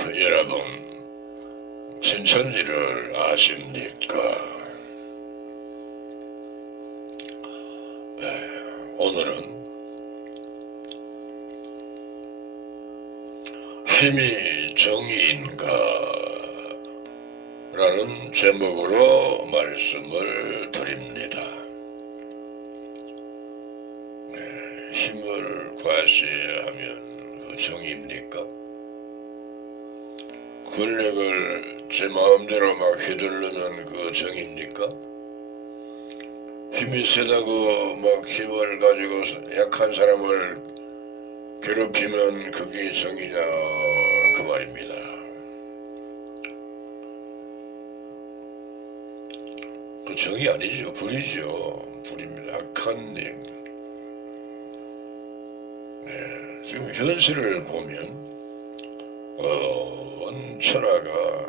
여러분, 신천지를 아십니까? 오늘은 힘이 정의인가? 라는 제목으로 말씀을 드립니다. 힘을 과시하면 그 정의입니까? 권력을 제 마음대로 막 휘두르는 그 정의입니까? 힘이 세다고 막 힘을 가지고 약한 사람을 괴롭히면 그게 정의냐 그 말입니다. 그 정의 아니죠. 불이죠. 불입니다. 악한 일. 지금 현실을 보면 온 천하가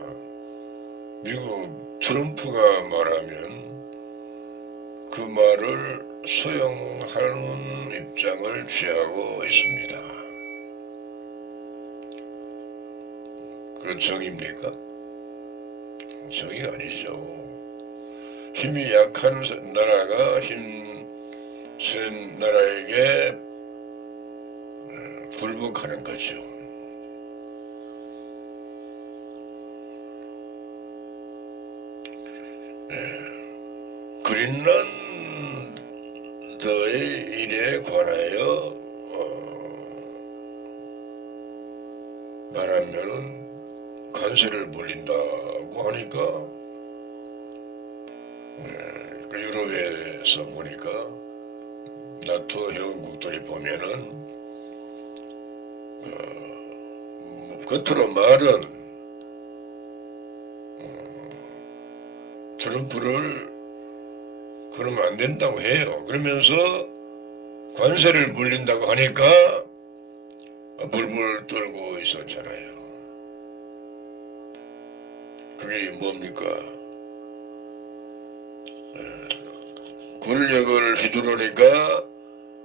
미국 트럼프가 말하면 그 말을 수용하는 입장을 취하고 있습니다. 그 정의입니까? 정의가 아니죠. 힘이 약한 나라가 힘 센 나라에게 굴복하는 거죠. 그린란드의 일에 관하여 말하면은 관세를 물린다고 하니까 그 유럽에서 보니까 나토 회원국들이 보면은 겉으로 말은 트럼프를 그러면 안 된다고 해요. 그러면서 관세를 물린다고 하니까 물불 떨고 있었잖아요. 그게 뭡니까? 권력을 휘두르니까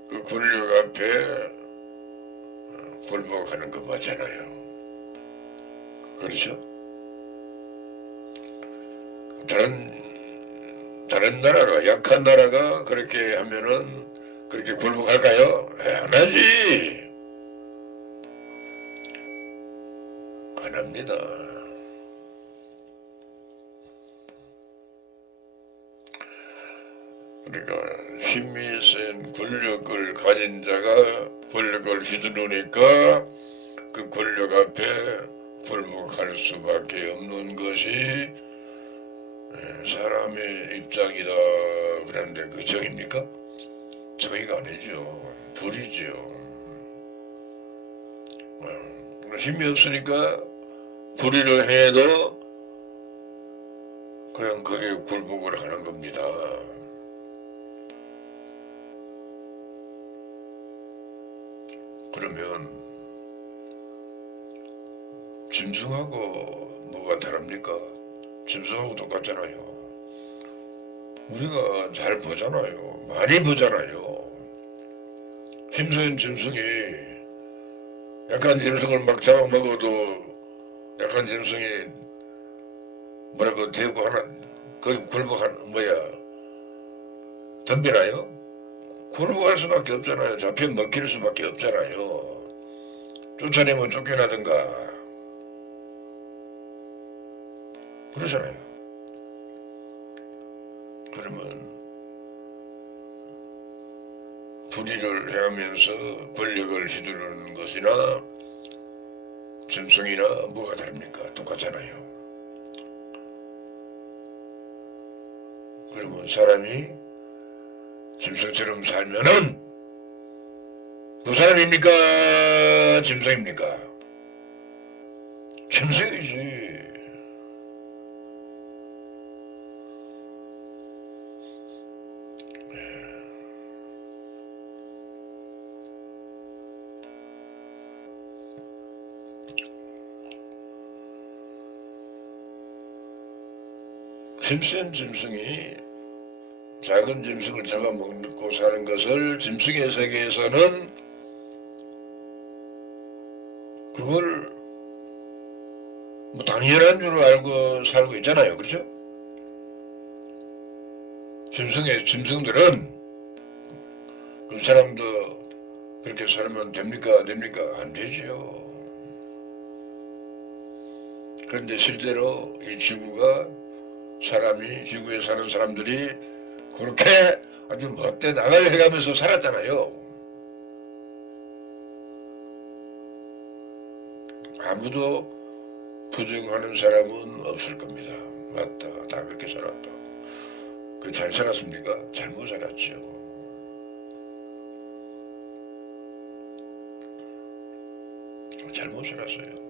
그 권력 앞에 굴복하는 거 맞잖아요. 그렇죠? 다른 나라가, 약한 나라가 그렇게 하면은 그렇게 굴복할까요? 안 하지. 안 합니다. 그러니까 힘이 센 권력을 가진 자가 권력을 휘두르니까 그 권력 앞에 굴복할 수밖에 없는 것이 사람의 입장이다 그런데 그 정의입니까? 정의가 아니죠. 불이죠. 힘이 없으니까 불의를 해도 그냥 그게 굴복을 하는 겁니다. 그러면 짐승하고 뭐가 다릅니까? 짐승하고 똑같잖아요. 우리가 잘 보잖아요. 많이 보잖아요. 힘센 짐승이 약한 짐승을 막 잡아먹어도 약한 짐승이 뭐라고 대고 하나 거기 굴복한 덤비나요? 굴복할 수밖에 없잖아요. 잡혀 먹힐 수밖에 없잖아요. 쫓아내면 쫓겨나든가 그러잖아요. 그러면 불의를 해가면서 권력을 휘두르는 것이나 짐승이나 뭐가 다릅니까? 똑같잖아요. 그러면 사람이 짐승처럼 살면은 그 사람입니까? 짐승입니까? 짐승이지. 힘센 짐승이 작은 짐승을 잡아먹고 사는 것을 짐승의 세계에서는 그걸 뭐 당연한 줄 알고 살고 있잖아요. 그렇죠? 짐승들은 그 사람도 그렇게 살면 됩니까? 안 됩니까? 안 되지요. 그런데 실제로 이 지구에 사는 사람들이 그렇게 아주 멋대 나가려 해가면서 살았잖아요. 아무도 부정하는 사람은 없을 겁니다. 맞다. 다 그렇게 살았다. 그 잘 살았습니까? 잘못 살았죠. 잘못 살았어요.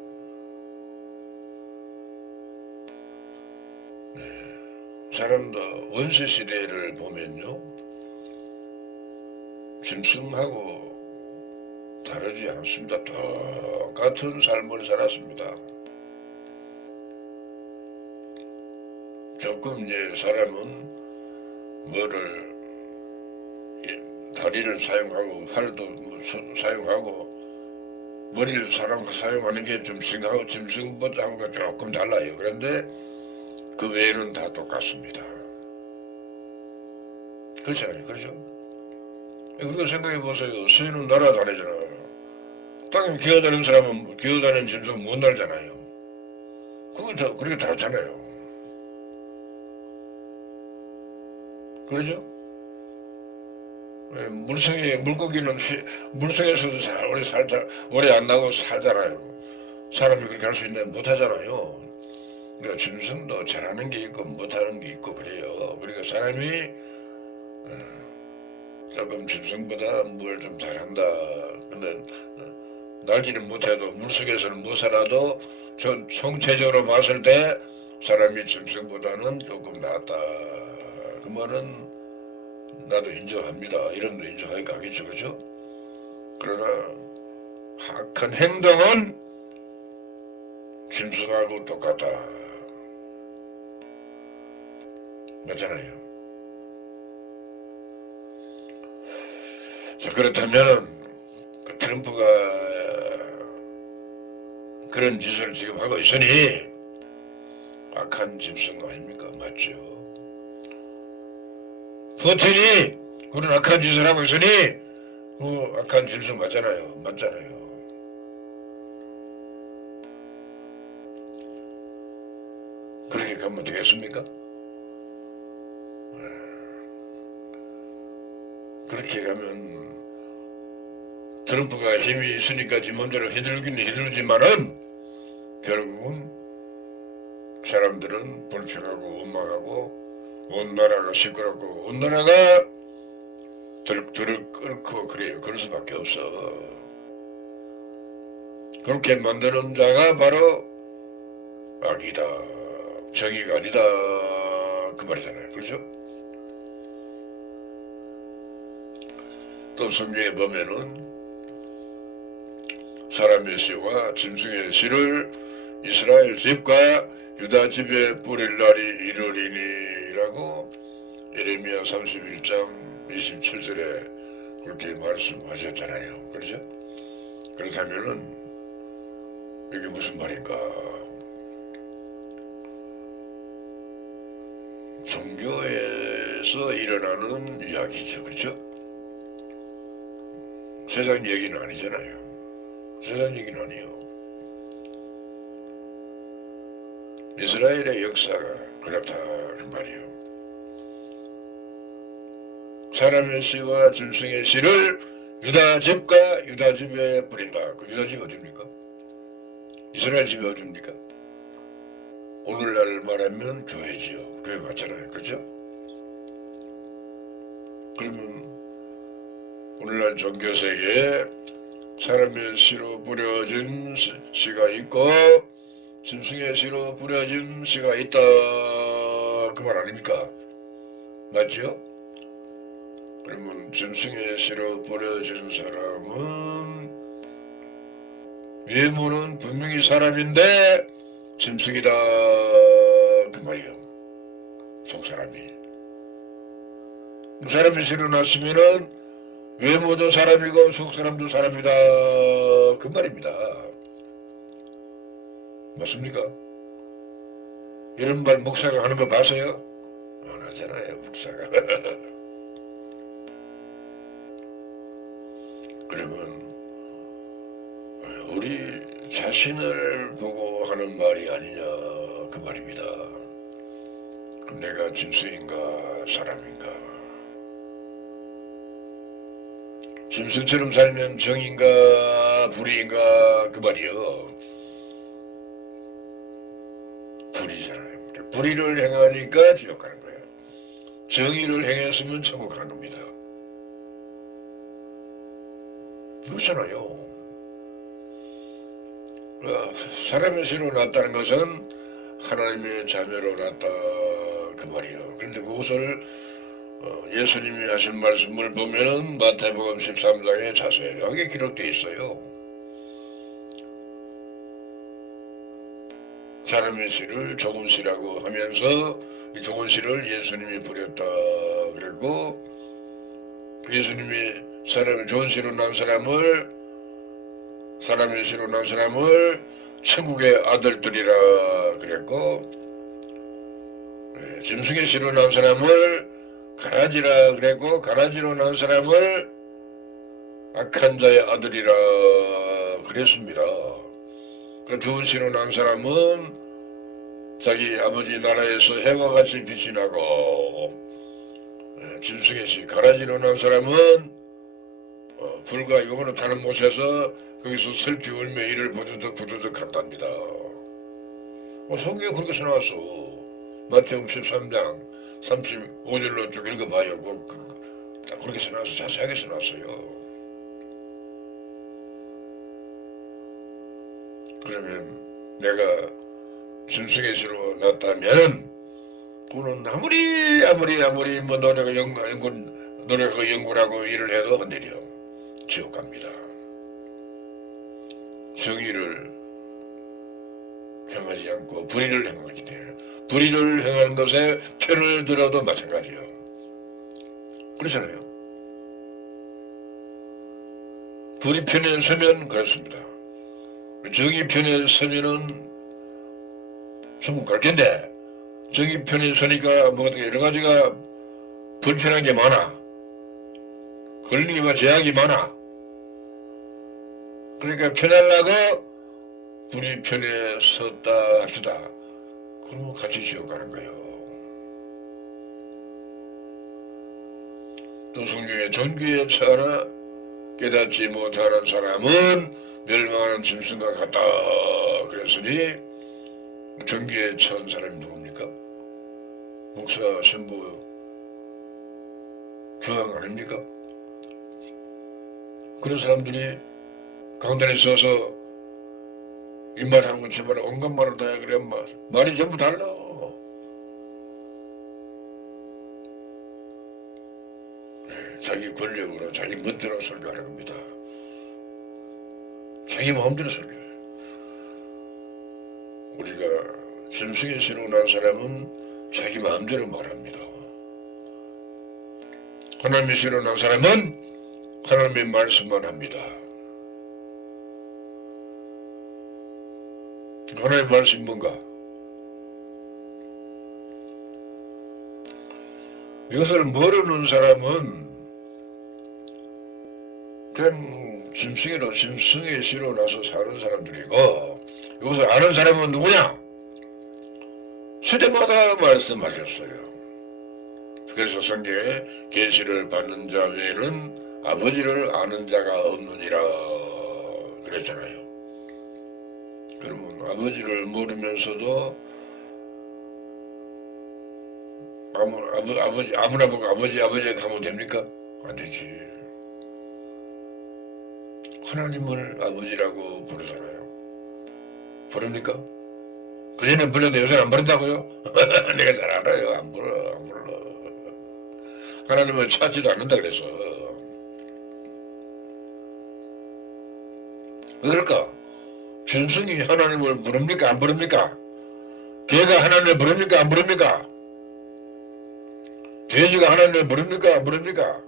네. 사람도 원시 시대를 보면요, 짐승하고 다르지 않습니다. 똑같은 삶을 살았습니다. 조금 이제 사람은 다리를 사용하고 팔도 사용하고 머리를 사용하는 게 좀 짐승보다 조금 달라요. 그런데 그 외에는 다 똑같습니다. 그렇잖아요. 그렇죠? 우리가 생각해 보세요. 새는 날아다니잖아요. 땅에 기어다니는 사람은 기어다니는 짐승은 못 날잖아요. 그렇게 다르잖아요. 그렇죠? 물고기는 물속에서도 오래 안 나고 살잖아요. 사람이 그렇게 할 수 있는데 못 하잖아요. 그러니까 짐승도 잘하는 게 있고 못하는 게 있고 그래요. 그러니까 사람이 조금 짐승보다 뭘 좀 잘한다. 근데 날지는 못해도 물속에서는 못 살아도 총체적으로 봤을 때 사람이 짐승보다는 조금 낫다. 그 말은 나도 인정합니다. 이름도 인정하기 가겠죠. 그렇죠? 그러나 악한 행동은 짐승하고 똑같다. 맞잖아요. 자, 그렇다면 그 트럼프가 그런 짓을 지금 하고 있으니 악한 짐승 아닙니까? 맞죠? 푸틴이 그런 악한 짓을 하고 있으니 그 악한 짐승 맞잖아요. 그렇게 가면 되겠습니까? 그렇게 가면 트럼프가 힘이 있으니까 지 먼저로 휘둘기는 휘둘지만은 결국은 사람들은 불평하고 원망하고 온 나라가 시끄럽고 온 나라가 드륵드륵 끓고 그래요. 그럴 수밖에 없어. 그렇게 만드는 자가 바로 악이다. 정의가 아니다. 그 말이잖아요. 그렇죠? 또 성경에 보면은 사람의 씨와 짐승의 씨를 이스라엘 집과 유다 집에 뿌릴 날이 이르리니라고 예레미야 31장 27절에 그렇게 말씀하셨잖아요. 그렇죠? 그렇다면은 이게 무슨 말일까? 종교에서 일어나는 이야기죠. 그렇죠? 세상 얘기는 아니잖아요. 세상 얘기는 아니에요. 이스라엘의 역사가 그렇다 그 말이에요. 사람의 씨와 짐승의 씨를 유다 집과 유다 집에 뿌린다. 그 유다 집 어디입니까? 이스라엘 집이 어디입니까? 오늘날 말하면 교회지요. 교회 맞잖아요. 그렇죠? 그러면 오늘날 종교세계에 사람의 씨로 뿌려진 씨가 있고 짐승의 씨로 뿌려진 씨가 있다. 그 말 아닙니까? 맞죠? 그러면 짐승의 씨로 뿌려진 사람은 외모는 분명히 사람인데 짐승이다. 그 말이에요. 속사람이. 사람의 씨로 났으면은 외모도 사람이고 속사람도 사람이다. 그 말입니다. 맞습니까? 이런 말 목사가 하는 거 봤어요? 안 하잖아요, 목사가. 그러면 우리 자신을 보고 하는 말이 아니냐 그 말입니다. 그럼 내가 짐승인가 사람인가? 짐승처럼 살면 정인가 불의인가 그 말이요. 불의잖아요. 불의를 행하니까 지옥 가는 거예요. 정의를 행했으면 천국 가는 겁니다. 그렇잖아요. 사람의 시로 났다는 것은 하나님의 자녀로 났다 그 말이에요. 그런데 그것을 예수님이 하신 말씀을 보면은 마태복음 13장에 자세하게 기록되어 있어요. 사람의 씨를 좋은 씨라고 하면서 이 좋은 씨를 예수님이 부렸다 그랬고, 예수님이 사람의 좋은 씨로 난 사람을, 사람의 씨로 난 사람을 천국의 아들들이라 그랬고, 짐승의 씨로 난 사람을 가라지라 그랬고, 가라지로 난 사람을 악한 자의 아들이라 그랬습니다. 그 좋은 씨로 난 사람은 자기 아버지 나라에서 해와 같이 빛이 나고, 짐승의 씨 가라지로 난 사람은 불과 용으로 타는 못에서 거기서 슬피 울며 이를 부두득 한답니다. 성경에 그렇게 써놨어. 마태복음 13장 35절로 쭉 읽어봐요. 그렇게 써놨어. 자세하게 써놨어요. 그러면 내가 짐승의 씨로 났다면 그는 아무리 뭐 노력하고 연구하고 일을 해도 안 내려 지옥 갑니다. 정의를 행하지 않고 불의를 행하기 때문에 불의를 행하는 것에 편을 들어도 마찬가지요. 그렇잖아요. 불의 편에 서면 그렇습니다. 정의 편에 서면은 천국 갈 텐데, 정의 편에 서니까 뭐 여러 가지가 불편한 게 많아. 걸리기와 제약이 많아. 그러니까 편하려고 불의 편에 섰다 합시다. 그러면 같이 지옥 가는 거예요. 또 성경에 전기에 처하나 깨닫지 못하는 사람은 멸망하는 짐승과 같다 그랬으니, 전기에 처한 사람이 누굽니까? 목사, 신부, 교황 아닙니까? 그런 사람들이 강단에 서서 이 말하는 건 제 말 온갖 말을 다 해. 그래 말이 전부 달라. 자기 권력으로 자기 멋대로 설교하는 겁니다. 자기 마음대로 설교해요. 우리가 짐승의 씨로 난 사람은 자기 마음대로 말합니다. 하나님의 씨로 난 사람은 하나님의 말씀만 합니다. 하나님의 말씀이 뭔가? 이것을 모르는 사람은 그냥 짐승의 씨로 나서 사는 사람들이고, 이것을 아는 사람은 누구냐? 시대마다 말씀하셨어요. 그래서 성경에 계시를 받는 자 외에는 아버지를 아는 자가 없느니라 그랬잖아요. 그러면 아버지를 모르면서도 아무나 보고 아버지 가면 됩니까? 안 되지. 하나님을 아버지라고 부르잖아요. 부릅니까? 그전에 불렀는데 요새는 안 부른다고요? 내가 잘 알아요. 안 불러. 하나님을 찾지도 않는다 그래서. 왜 그럴까? 짐승이 하나님을 부릅니까? 안 부릅니까? 개가 하나님을 부릅니까? 안 부릅니까? 돼지가 하나님을 부릅니까? 안 부릅니까?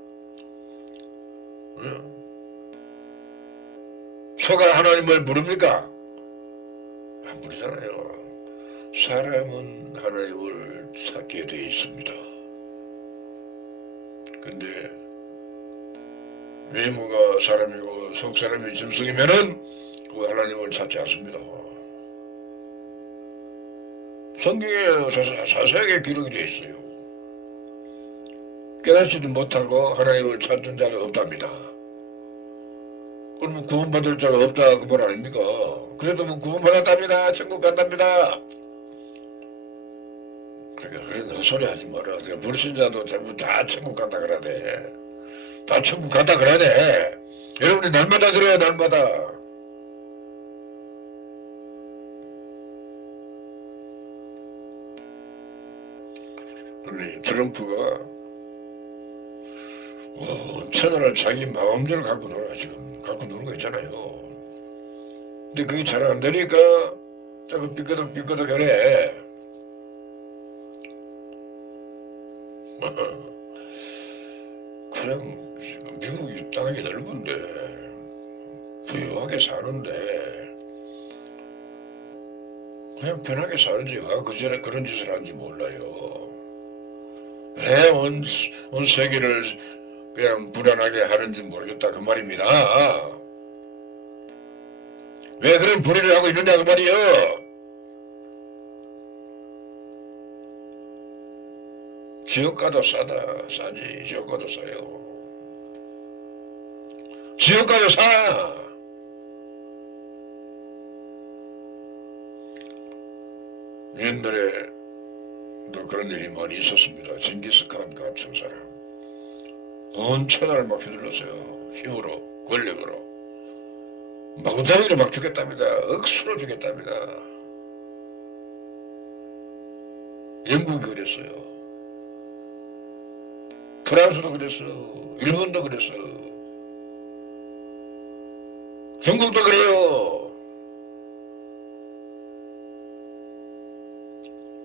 소가 하나님을 부릅니까? 안 부르잖아요. 사람은 하나님을 찾게 되어 있습니다. 근데 외모가 사람이고 속사람이 짐승이면은 그 하나님을 찾지 않습니다. 성경에 자세하게 기록이 되어 있어요. 깨닫지도 못하고 하나님을 찾는 자가 없답니다. 그러면 구원받을 자가 없다 그 말 아닙니까? 그래도 뭐 구원받았답니다. 천국 간답니다. 그러니까 그런 헛소리 하지 마라. 불신자도 전부 다 천국 간다 그래야 돼. 다 천국 간다 그래야 돼. 여러분이 날마다 들어야 날마다. 그러니 트럼프가 채널을 자기 마음대로 갖고 놀아. 지금 갖고 노는 거 있잖아요. 근데 그게 잘 안 되니까 자꾸 삐끄덕 그래. 그냥 미국이 땅이 넓은데 부유하게 사는데 그냥 편하게 살지 와 그전에 그런 짓을 하는지 몰라요. 왜 온 세계를 그냥 불안하게 하는지 모르겠다 그 말입니다. 왜 그런 불의를 하고 있느냐 그 말이요. 지옥가도 싸지. 지옥가도 싸요. 지옥가도 사. 옛날에도 그런 일이 많이 있었습니다. 징기스칸 같은 사람 온 천하를 막 휘둘렀어요. 힘으로 권력으로 마구잡이로 막 죽였답니다. 억수로 죽였답니다. 영국이 그랬어요. 프랑스도 그랬어. 일본도 그랬어. 중국도 그래요.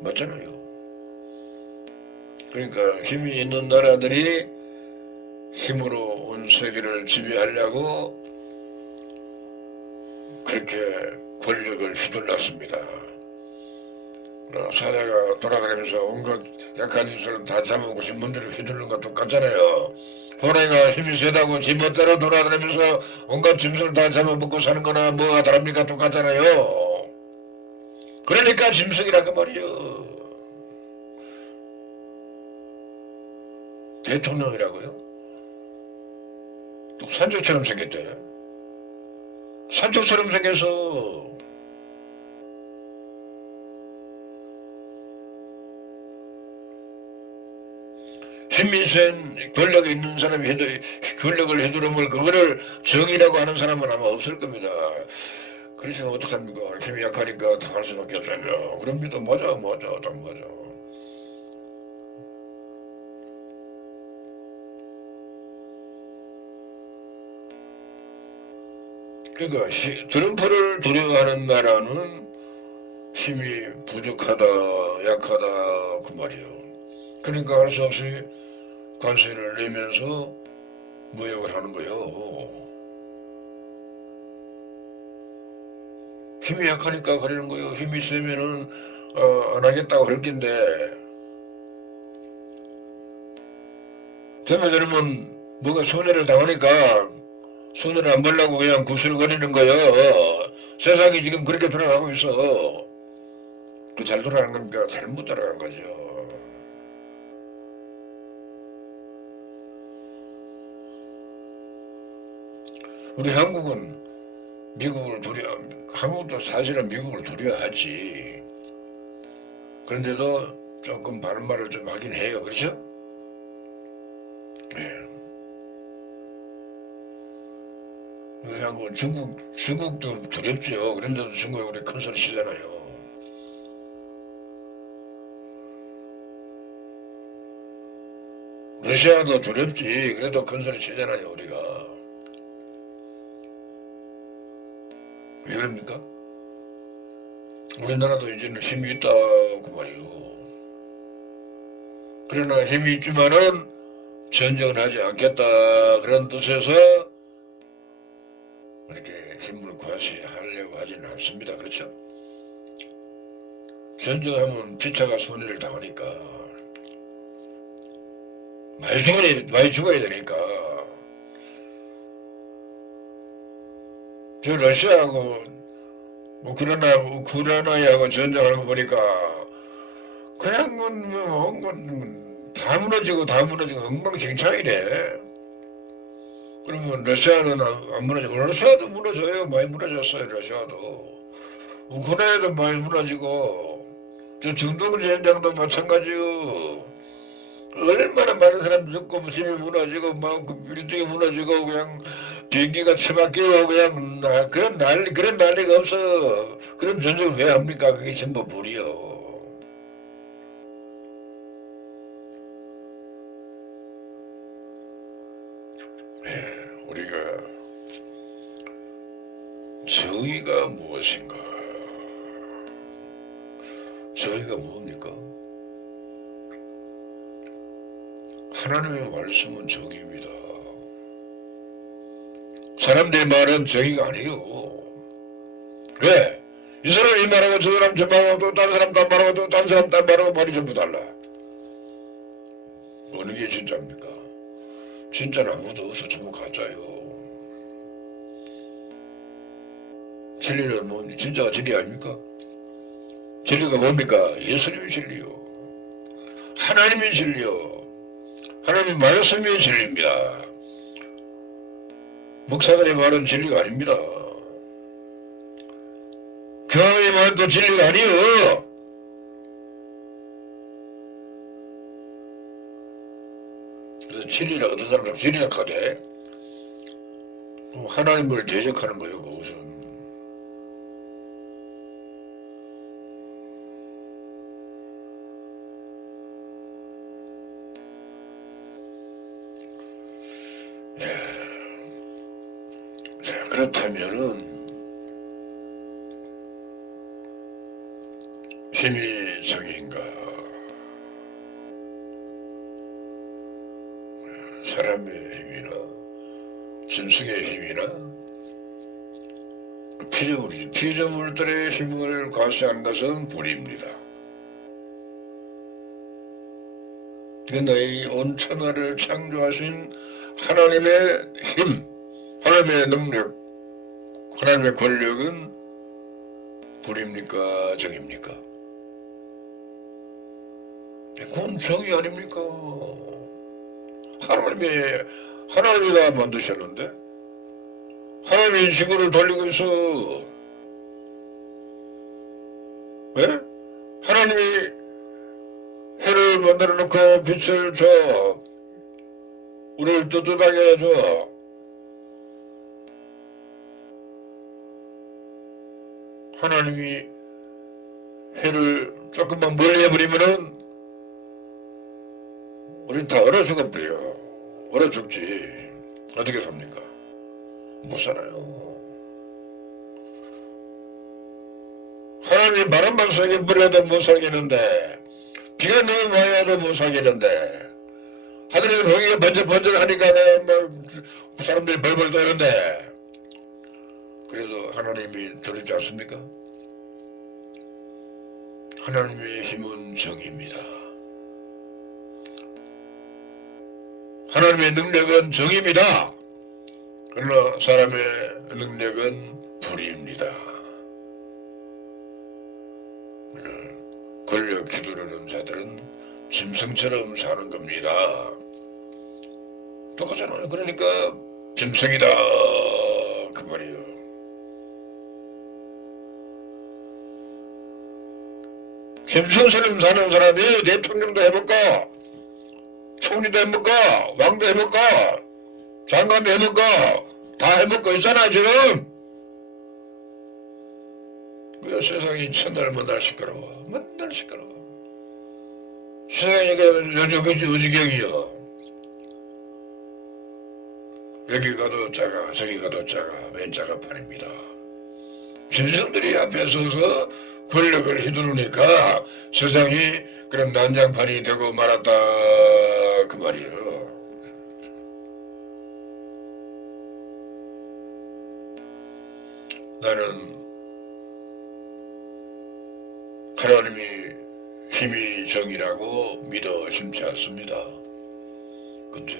맞잖아요. 그러니까 힘이 있는 나라들이 힘으로 온 세계를 지배하려고 그렇게 권력을 휘둘렀습니다. 사자가 돌아다니면서 온갖 약한 짓을 다 잡아먹고 신문들을 휘두르는 것 똑같잖아요. 호랑이가 힘이 세다고 지 멋대로 돌아다니면서 온갖 짐승을 다 잡아먹고 사는 거나 뭐가 다릅니까? 똑같잖아요. 그러니까 짐승이란 그 말이요. 대통령이라고요? 또 산적처럼 생겼대. 산적처럼 생겨서 힘이 센 권력이 있는 사람이 권력을 휘두르면 그거를 정의라고 하는 사람은 아마 없을 겁니다. 그래서 어떡합니까? 힘이 약하니까 당할 수밖에 없잖아요. 그럽니다. 맞아, 딱 맞아. 그러니까 트럼프를 두려워하는 나라는 힘이 부족하다, 약하다 그 말이에요. 그러니까 할 수 없이 관세를 내면서 무역을 하는 거예요. 힘이 약하니까 그러는 거예요. 힘이 세면은 안 하겠다고 할 낀데 되면 뭐가 손해를 당하니까 손해를 안 보려고 그냥 구슬거리는 거예요. 세상이 지금 그렇게 돌아가고 있어. 그 잘 돌아가는 겁니까? 잘못 돌아가는 거죠. 우리 한국은 한국도 사실은 미국을 두려워하지. 그런데도 조금 바른 말을 좀 하긴 해요. 그렇죠? 예. 우리 한국, 중국도 두렵죠. 그런데도 중국에 우리 큰 소리 치잖아요. 러시아도 두렵지. 그래도 큰 소리 치잖아요, 우리가. 왜 그럽니까? 우리나라도 이제는 힘이 있다고 말이에요. 그러나 힘이 있지만은 전쟁을 하지 않겠다 그런 뜻에서 그렇게 힘을 과시하려고 하지는 않습니다. 그렇죠? 전쟁하면 피차가 손해를 당하니까 많이 죽어야 되니까 저 러시아하고 우크라이나하고 전쟁하는 거 보니까 그냥 다 무너지고 엉망진창이래. 그러면 러시아는 안 무너지고 러시아도 무너져요. 많이 무너졌어요. 러시아도. 우크라이나도 많이 무너지고 저 중동 전쟁도 마찬가지요. 얼마나 많은 사람 죽고 무심히 무너지고 막 빌딩이 무너지고 그냥 비행기가 처박히고 그냥 그런 난리가 없어. 그런 전쟁을 왜 합니까? 그게 전부 불이요. 우리가 정의가 무엇인가? 정의가 뭡니까? 하나님의 말씀은 정의입니다. 사람들의 말은 정의가 아니에요. 왜? 이 사람 이 말하고 저 사람 저 말하고 또 다른 사람 딴 말하고 또 다른 사람 딴 말하고 말이 전부 달라. 어느 게 진짜입니까? 진짜는 아무도 없어. 전부 가짜요. 진리는 뭡니까? 진짜가 진리 아닙니까? 진리가 뭡니까? 예수님이 진리요. 하나님이 진리요. 하나님의 말씀이 진리입니다. 목사들의 말은 진리가 아닙니다. 교황의 말도 진리가 아니요. 그래서 진리라 어떤 사람은 진리라 하대. 하나님을 대적하는 거예요. 그것은. 자, 그렇다면은 힘이 정인가? 사람의 힘이나 짐승의 힘이나 피조물이죠. 피조물들의 힘을 과시한 것은 불입니다. 그러나 이 온 천하를 창조하신 하나님의 힘, 하나님의 능력, 하나님의 권력은 불입니까? 정입니까? 그건 정의 아닙니까? 하나님이 다 만드셨는데 하나님이 지구를 돌리고 있어. 왜? 하나님이 해를 만들어 놓고 빛을 줘. 우리를 뜨뜻하게 해줘. 하나님이 해를 조금만 멀리 해버리면은 우린 다 얼어 죽어버려요. 얼어 죽지. 어떻게 삽니까? 못 살아요. 하나님이 바람만 쏘게 불려도 못 살겠는데, 비가 너무 많이 와도 못 살겠는데, 하늘에서 공기가 번쩍번쩍 하니까 막 사람들이 벌벌 떠는데, 그래도 하나님이 들으지 않습니까? 하나님의 힘은 정의입니다. 하나님의 능력은 정의입니다. 그러나 사람의 능력은 불의입니다. 권력 휘두르는 자들은 짐승처럼 사는 겁니다. 똑같잖아요. 그러니까 짐승이다 그 말이에요. 짐승처럼 사는 사람이 대통령도 해볼까? 총리도 해볼까? 왕도 해볼까? 장관도 해볼까? 다 해먹고 있잖아 지금. 그 세상이 천날만날 시끄러워. 맨날 시끄러워. 세상이 요즘 어지경이요. 여기 가도 작아 저기 가도 작아 맨 작아판입니다. 짐승들이 앞에 서서 권력을 휘두르니까 세상이 그런 난장판이 되고 말았다 그 말이에요. 나는 하나님이 힘이 정이라고 믿어 심지 않습니다. 근데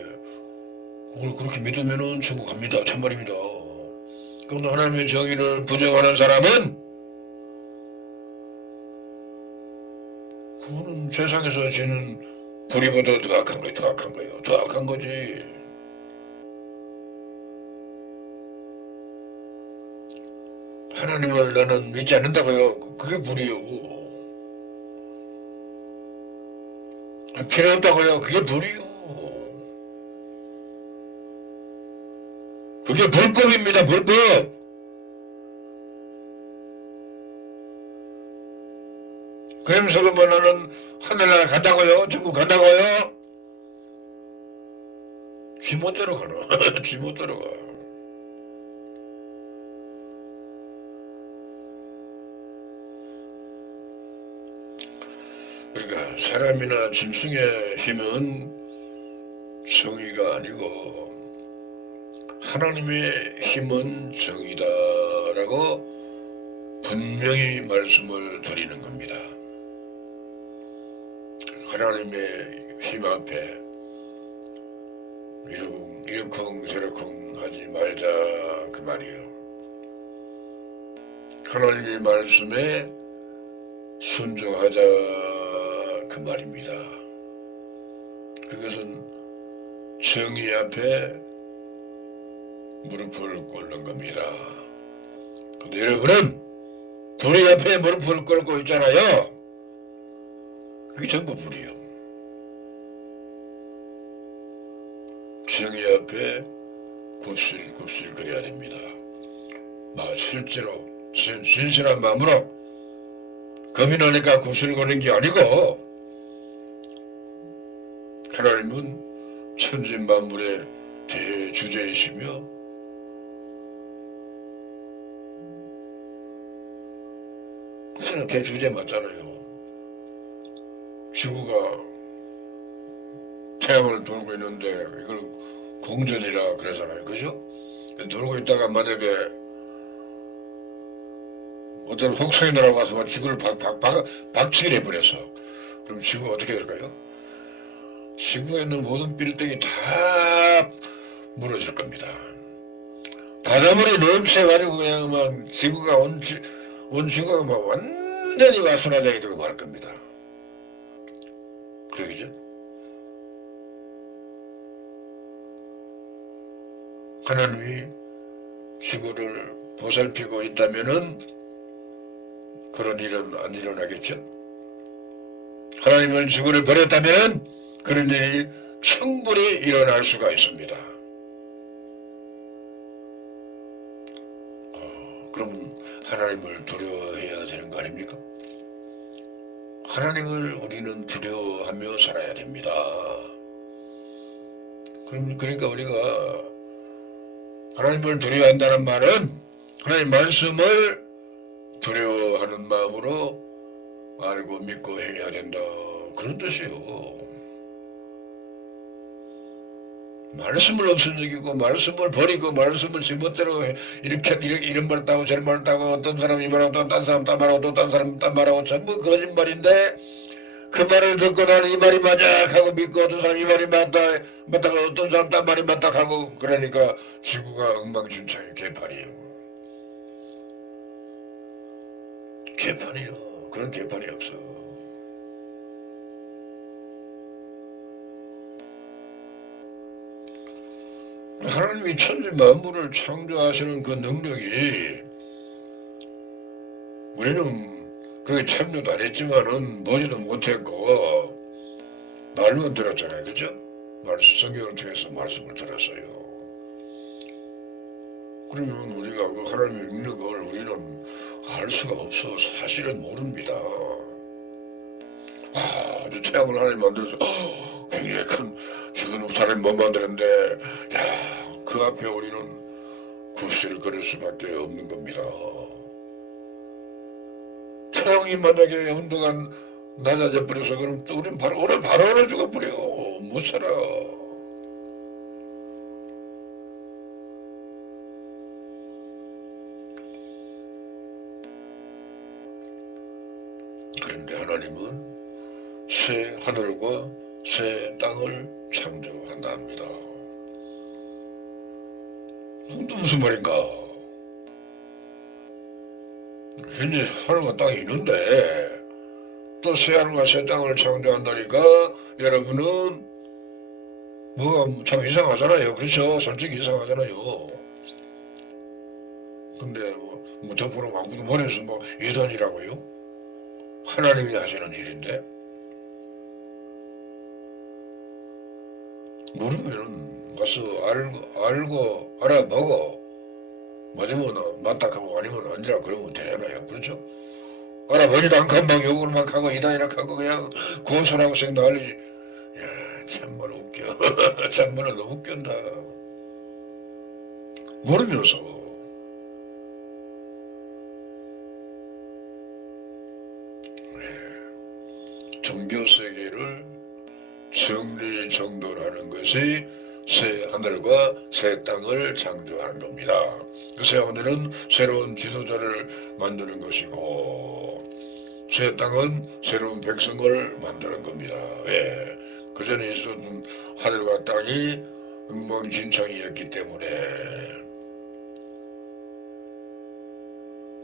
그걸 그렇게 믿으면은 천국 갑니다. 참말입니다. 그런데 하나님의 정의를 부정하는 사람은 그거는 세상에서 지는 불의보다 더 악한 거예요. 더 악한 거예요. 더 악한 거지. 하나님을 나는 믿지 않는다고요. 그게 불이요. 필요 없다고요. 그게 불이요. 그게 불법입니다. 불법. 그러면서 뭐 나는 하늘나라 간다고요. 천국 간다고요. 쥐 못 들어가나. 쥐 못 들어가. 그러니까 사람이나 짐승의 힘은 정의가 아니고 하나님의 힘은 정의다라고 분명히 말씀을 드리는 겁니다. 하나님의 힘 앞에 이러쿵 저러쿵 하지 말자 그 말이에요. 하나님의 말씀에 순종하자 그 말입니다. 그것은 정의 앞에 무릎을 꿇는 겁니다. 근데 여러분은 불의 앞에 무릎을 꿇고 있잖아요. 그게 전부 불이요. 정의 앞에 굽실굽실 거려야 됩니다. 실제로 진실한 마음으로 겁이 나니까 굽실거리는 게 아니고 하나님은 천지 만물의 대주제이시며 그냥 대주제 맞잖아요. 지구가 태양을 돌고 있는데 이걸 공전이라 그러잖아요. 그죠? 돌고 있다가 만약에 어떤 혹성이 날아와서 지구를 박치기를 해버려서 그럼 지구가 어떻게 될까요? 지구에 있는 모든 빌딩이 다 무너질 겁니다. 바닷물이 넘쳐가지고 그냥 막 지구가 온 지구가 막 완전히 와순화장이 되고 말 겁니다. 그러겠죠? 하나님이 지구를 보살피고 있다면은 그런 일은 안 일어나겠죠? 하나님은 지구를 버렸다면은 그런 일이 충분히 일어날 수가 있습니다. 그럼 하나님을 두려워해야 되는 거 아닙니까? 하나님을 우리는 두려워하며 살아야 됩니다. 그러니까 우리가 하나님을 두려워한다는 말은 하나님 말씀을 두려워하는 마음으로 알고 믿고 행해야 된다. 그런 뜻이에요. 말씀을 없어지고 말씀을 버리고 말씀을 제멋대로 이렇게 이런 말 따고 저런 말 따고 어떤 사람 이 말하고 또 딴 사람 딴 말하고 또 딴 사람 딴 말하고 전부 거짓말인데 그 말을 듣고 나는 이 말이 맞아 하고 믿고 어떤 사람 이 말이 맞다가 어떤 사람 딴 말이 맞다 하고 그러니까 지구가 엉망진창이 개판이에요. 개판이요. 그런 개판이 없어. 하나님이 천지 만물을 창조하시는 그 능력이 우리는 그게 참여도 안 했지만은 보지도 못했고 말만 들었잖아요. 그죠? 성경을 통해서 말씀을 들었어요. 그러면 우리가 그 하나님의 능력을 우리는 알 수가 없어. 사실은 모릅니다. 아주 태양을 하나님 만들어서 굉장히 큰 지금 사람이 못 만드는데 그 앞에 우리는 굽실을 거릴 수밖에 없는 겁니다. 태양이 만약에 온도가 낮아져 버려서 그럼 또 우리는 바로 얼어 죽어버려. 못 살아. 그런데 하나님은 새 하늘과 새 땅을 창조한다 합니다. 또 무슨 말인가? 현재 하늘과 땅이 있는데 또 새 하늘과 새 땅을 창조한다니까 여러분은 뭐가 참 이상하잖아요. 그렇죠? 솔직히 이상하잖아요. 근데 뭐 덕분에 아무도 머리에서 뭐 예단이라고요? 하나님이 하시는 일인데 모르면은 가서 알고 알아보고 맞으면 맞다 하고 아니면 아니라 그러면 되잖아요. 그렇죠? 알아보지도 않고 막 욕을 막 하고 이단이라 하고 그냥 고소라고 생각하지. 야 참말 웃겨. 참말은 너무 웃긴다. 모르면서 종교 세계를 정리정돈하는 것이 새 하늘과 새 땅을 창조하는 겁니다. 새 하늘은 새로운 지도자를 만드는 것이고 새 땅은 새로운 백성을 만드는 겁니다. 왜? 그 전에 있었던 하늘과 땅이 엉망진창이었기 때문에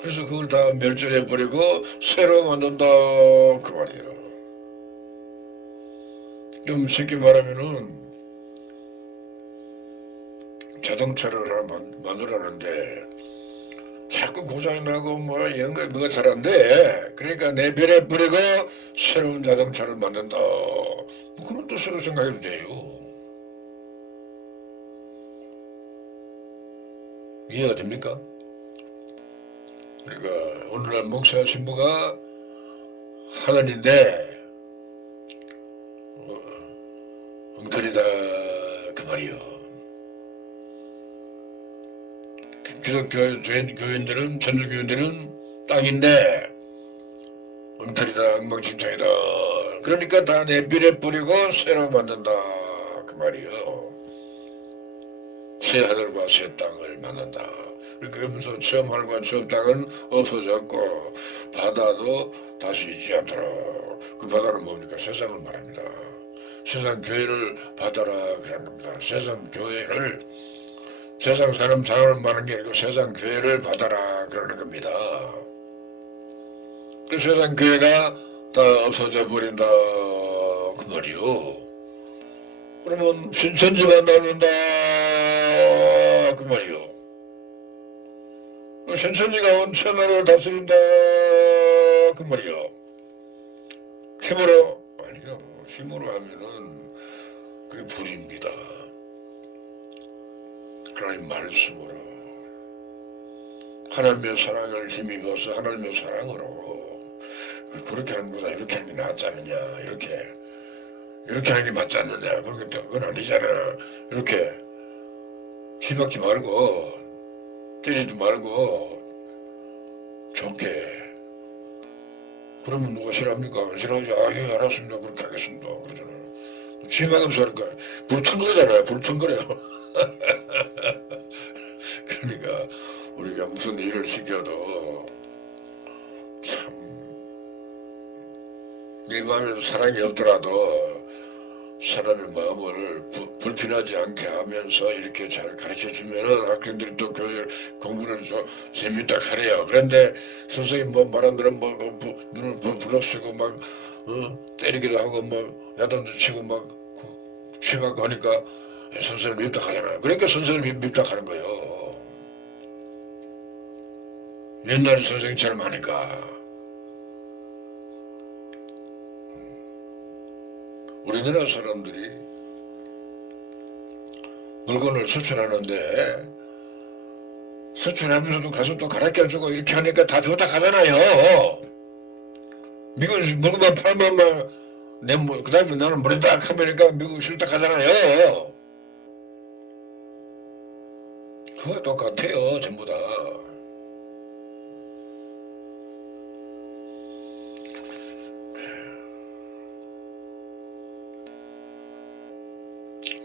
그래서 그걸 다 멸절해버리고 새로 만든다 그 말이에요. 좀 쉽게 말하면은 자동차를 하나 만들었는데 자꾸 고장이 나고 뭐 이런 거 뭐가 잘 안 돼. 그러니까 내버려버리고 새로운 자동차를 만든다. 뭐 그런 뜻으로 생각해도 돼요. 이해가 됩니까? 그러니까 오늘날 목사 신부가 하나님인데 엉터리다 그 말이요. 기독교 교인들은 천주교인들은 땅인데 엉터리다 엉망진창이다. 그러니까 다 내버려버리고 새로 만든다 그 말이요. 새 하늘과 새 땅을 만든다. 그러면서 처음 하늘과 처음 땅은 없어졌고 바다도 다시 있지 않더라. 그 바다는 뭡니까? 세상을 말합니다. 세상 교회를 받아라 그런 겁니다. 세상 교회를 세상 사람 사람을 말하는 게 아니고 세상 교회를 받아라 그러는 겁니다. 그 세상 교회가 다 없어져 버린다 그 말이요. 그러면 신천지가 나는다 그 말이요. 신천지가 온 천하를 다스린다 그 말이요. 힘으로 아니요. 힘으로 하면은 그게 불입니다. 하나님 말씀으로 하나님의 사랑을 힘입어서 하나님의 사랑으로 그렇게 하는 것보다 이렇게 하는 게 낫지 않느냐 이렇게 하는 게 맞지 않느냐 그건 아니잖아. 이렇게 치박지 말고 때리지 말고 좋게 그러면 누가 싫어합니까? 안 싫어하지. 예 알았습니다 그렇게 하겠습니다 그러잖아요. 치박하면서 하니까 불청거리잖아요. 불청거려요. 그러니까 우리가 무슨 일을 시켜도 참 내 마음에서 사랑이 없더라도 사람의 마음을 불편하지 않게 하면서 이렇게 잘 가르쳐주면은 학생들이 또 공부를 재밌다 하래요. 그런데 선생님 뭐 말한 대로 뭐 눈을 부러쓰고 막 때리기도 하고 뭐 야단도 치고 막 취하고 하니까 선생님 밉다하잖아요. 그러니까 선생님 밉다하는 거예요. 옛날에 선생님처럼 하니까. 우리나라 사람들이 물건을 수출하는데 수출하면서도 가서 또 가르쳐주고 이렇게 하니까 다 좋다 하잖아요. 미국 물건만 팔면 그 다음에 나는 모른다 하면니까 미국 싫다 하잖아요. 그거 똑같아요. 전부 다.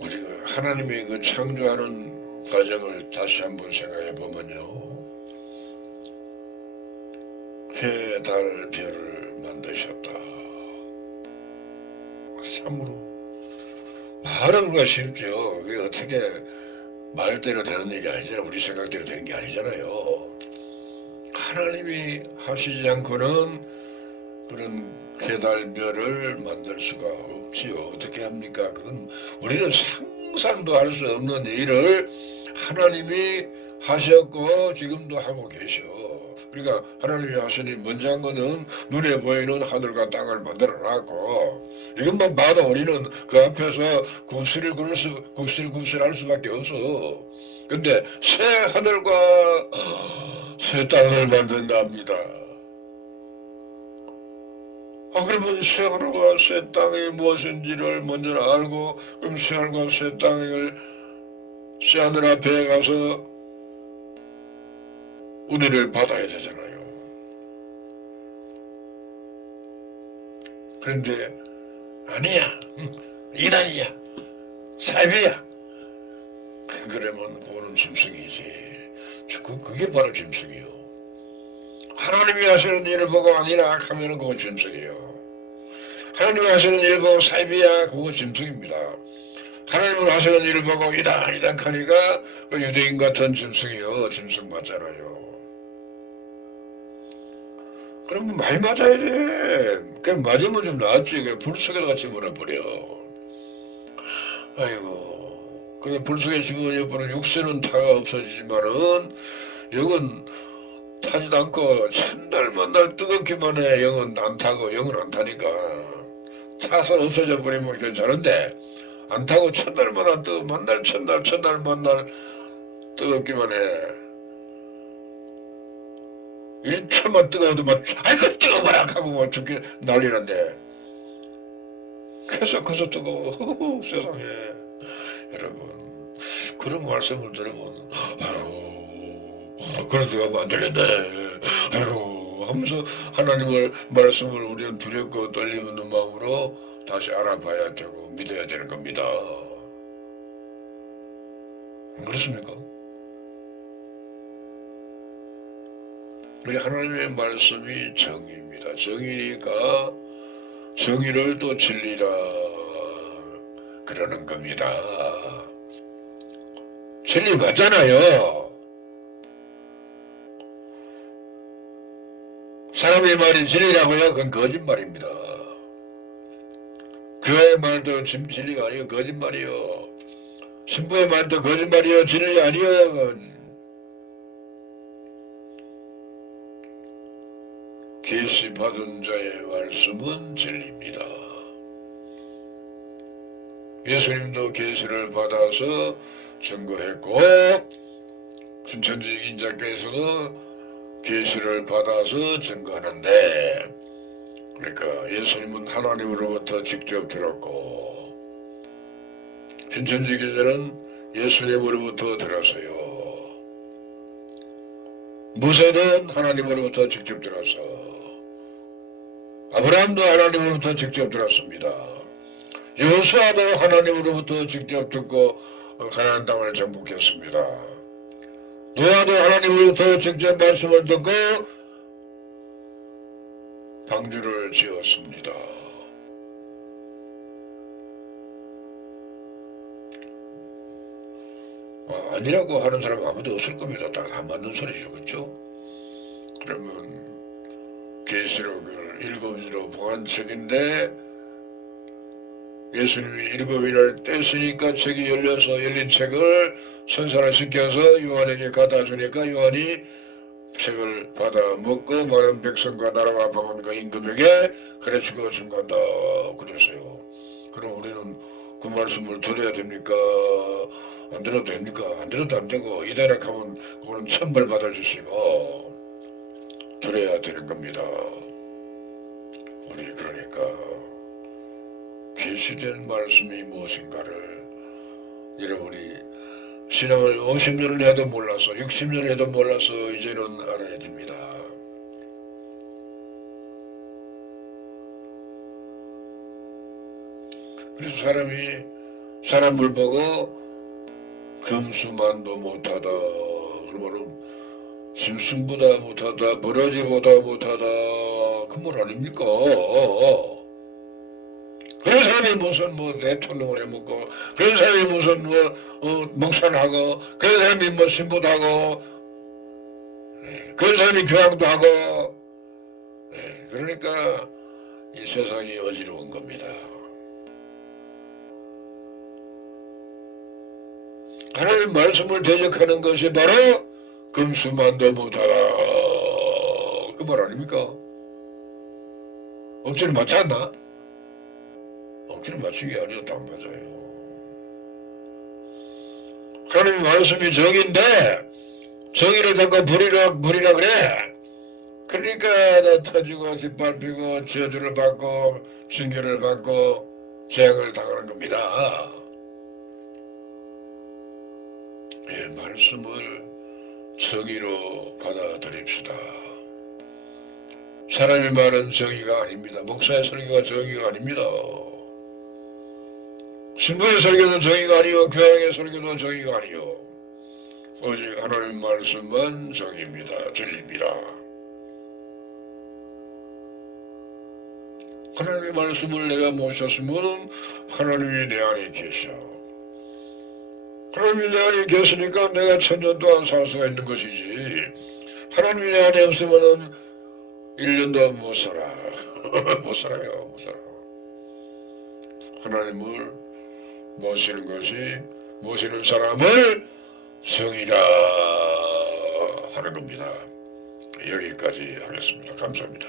우리가 하나님의 그 창조하는 과정을 다시 한번 생각해 보면요. 해, 달, 별을 만드셨다. 참으로 말은 우리가 쉽죠. 그게 어떻게 말대로 되는 일이 아니잖아요. 우리 생각대로 되는 게 아니잖아요. 하나님이 하시지 않고는 그런 해달별을 만들 수가 없지요. 어떻게 합니까? 그건 우리는 상상도 할 수 없는 일을 하나님이 하셨고 지금도 하고 계셔. 그러니까 하나님이 하시니 먼저 한 거는 눈에 보이는 하늘과 땅을 만들어 놨고, 이것만 봐도 우리는 그 앞에서 굽실굽실할 수밖에 없어. 근데 새 하늘과 새 땅을 만든다 합니다. 그러면 새 하늘과 새 땅이 무엇인지를 먼저 알고, 그럼 새 하늘과 새 땅을 새 하늘 앞에 가서 은혜를 받아야 되잖아요. 그런데 아니야, 이단이야, 사비야. 그러면 그거는 짐승이지. 그게 바로 짐승이요. 하나님이 하시는 일을 보고 아니라 하면은 그거 짐승이에요. 하나님이 하시는 일을 보고 사비야, 그거 짐승입니다. 하나님을 하시는 일을 보고 이단 하니까 그 유대인 같은 짐승이요. 짐승 맞잖아요. 그럼 많이 맞아야 돼. 그냥 맞으면 좀 낫지. 그냥 불 속에 같이 몰아버려. 아이고. 그래 불 속에 집어넣어버리면 육체는 타가 없어지지만은 영은 타지도 않고 천날 만날 뜨겁기만 해. 영은 안 타고 영은 안 타니까. 타서 없어져 버리면 괜찮은데 안 타고 천날 만날 천날 만날 뜨겁기만 해. 1초만 뜨거워도 막 아이고 뜨거워라 하고 막 죽게 난리난데 계속해서 뜨거워. 세상에. 여러분 그런 말씀을 들으면 아이고 그런 데가 하면 안 되겠네. 아이고 하면서 하나님을 말씀을 우리는 두렵고 떨리는 마음으로 다시 알아봐야 되고 믿어야 되는 겁니다. 안 그렇습니까? 우리 하나님의 말씀이 정의입니다. 정의니까 정의를 또 진리라 그러는 겁니다. 진리 맞잖아요. 사람의 말이 진리라고요? 그건 거짓말입니다. 교회의 말도 진리가 아니에요. 거짓말이요. 신부의 말도 거짓말이요. 진리 아니에요. 계시 받은 자의 말씀은 진리입니다. 예수님도 계시를 받아서 증거했고 신천지 인자께서도 계시를 받아서 증거하는데, 그러니까 예수님은 하나님으로부터 직접 들었고 신천지 교회는 예수님으로부터 들었어요. 모세는 하나님으로부터 직접 들었어. 아브라함도 하나님으로부터 직접 들었습니다. 여호수아도 하나님으로부터 직접 듣고 가나안 땅을 정복했습니다. 노아도 하나님으로부터 직접 말씀을 듣고 방주를 지었습니다. 아니라고 하는 사람 아무도 없을 겁니다. 다 안 맞는 소리죠. 그렇죠? 그러면 계시록을 7일로 봉한 책인데 예수님이 7일을 뗐으니까 책이 열린 책을 선사를 시켜서 요한에게 갖다 주니까 요한이 책을 받아 먹고 많은 백성과 나라와 방언과 임금에게 가르치고 증거한다 그랬어요. 그럼 우리는 그 말씀을 들어야 됩니까? 안 들어도 됩니까? 안 들어도 안 되고 이다락하면 그거는 천벌 받을 짓이고 들어야 되는 겁니다. 우리 그러니까 계시된 말씀이 무엇인가를 여러분이 신앙을 50년을 해도 몰라서 60년을 해도 몰라서 이제는 알아야 됩니다. 그래서 사람을 보고 금수만도 못하다 그러면은 짐승보다 못하다 버러지보다 못하다 그 말 아닙니까? 그런 사람이 무슨 뭐 대통령을 해먹고, 그런 사람이 무슨 뭐 목사를 하고, 그런 사람이 뭐 신부도 하고, 그런 사람이 교황도 하고, 그러니까 이 세상이 어지러운 겁니다. 하나님 말씀을 대적하는 것이 바로 금수만도 못하라, 그 말 아닙니까? 억지로 맞지 않나? 억지로 맞춘 게 아니어도 안 맞아요. 하나님 말씀이 정인데 정의를 자꾸 부리라 그래. 그러니까 나 터지고 짓밟히고 저주를 받고 징계를 받고 재앙을 당하는 겁니다. 예, 말씀을 정의로 받아들입시다. 사람이 말은 정의가 아닙니다. 목사의 설교가 정의가 아닙니다. 신부의 설교도 정의가 아니요, 교황의 설교도 정의가 아니요, 오직 하나님 말씀만 정의입니다. 진리입니다. 하나님의 말씀을 내가 모셨으면 하나님이 내 안에 계셔. 하나님이 내 안에 계시니까 내가 천년 동안 살 수가 있는 것이지, 하나님이 내 안에 없으면 1년도 못 살아. 못 살아요. 못 살아. 하나님을 모시는 사람을 성이라 하는 겁니다. 여기까지 하겠습니다. 감사합니다.